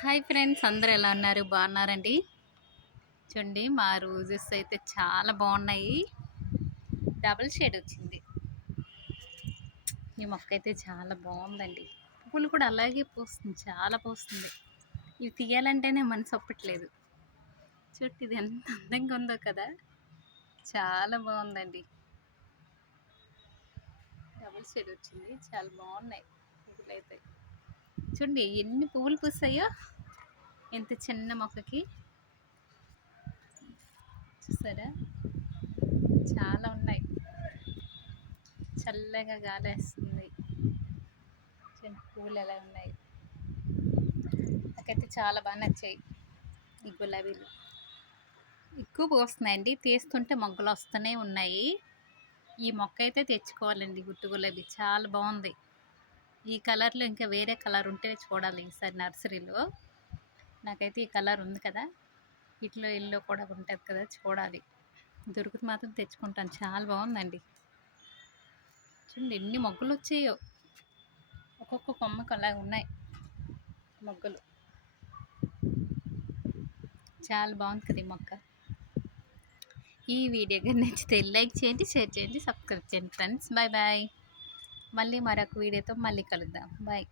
Hi friends, అందరూ ఎలా ఉన్నారు? బాగున్నారండి? చూడండి, మా రోజెస్ అయితే చాలా బాగున్నాయి. డబుల్ షేడ్ వచ్చింది. ఈ మొక్క అయితే చాలా బాగుందండి. పువ్వులు కూడా అలాగే పూస్తుంది, చాలా పూస్తుంది. ఇవి తీయాలంటేనే మనసు ఒప్పట్లేదు. చూడండి, ఇది ఎంత అందంగా ఉందో కదా. చాలా బాగుందండి. డబుల్ షేడ్ వచ్చింది, చాలా బాగున్నాయి పువ్వులు అయితే. చూడండి ఎన్ని పువ్వులు పూసాయో ఎంత చిన్న మొక్కకి. చూసారా, చాలా ఉన్నాయి. చల్లగా గాలేస్తుంది. చిన్న పువ్వులు ఎలా ఉన్నాయి. నాకైతే చాలా బాగా నచ్చాయి ఈ గులాబీలు. ఎక్కువ పూస్తున్నాయండి, తీస్తుంటే మొగ్గలు వస్తూనే ఉన్నాయి. ఈ మొక్క అయితే తెచ్చుకోవాలండి, గుట్టు గులాబీ చాలా బాగుంది. ఈ కలర్లో ఇంకా వేరే కలర్ ఉంటే చూడాలి ఈసారి నర్సరీలో. నాకైతే ఈ కలర్ ఉంది కదా, వీటిలో ఎల్లో కూడా ఉంటుంది కదా, చూడాలి. దొరికితే మాత్రం తెచ్చుకుంటాను. చాలా బాగుందండి. చూడండి ఎన్ని మొగ్గలు వచ్చాయో. ఒక్కొక్క కొమ్మకు అలా ఉన్నాయి మొగ్గలు. చాలా బాగుంది కదా ఈ మొక్క. ఈ వీడియో కానీ నచ్చితే లైక్ చేయండి, షేర్ చేయండి, సబ్స్క్రైబ్ చేయండి ఫ్రెండ్స్. Bye bye. మళ్ళీ మరొక వీడియోతో మళ్ళీ కలుద్దాం. బాయ్.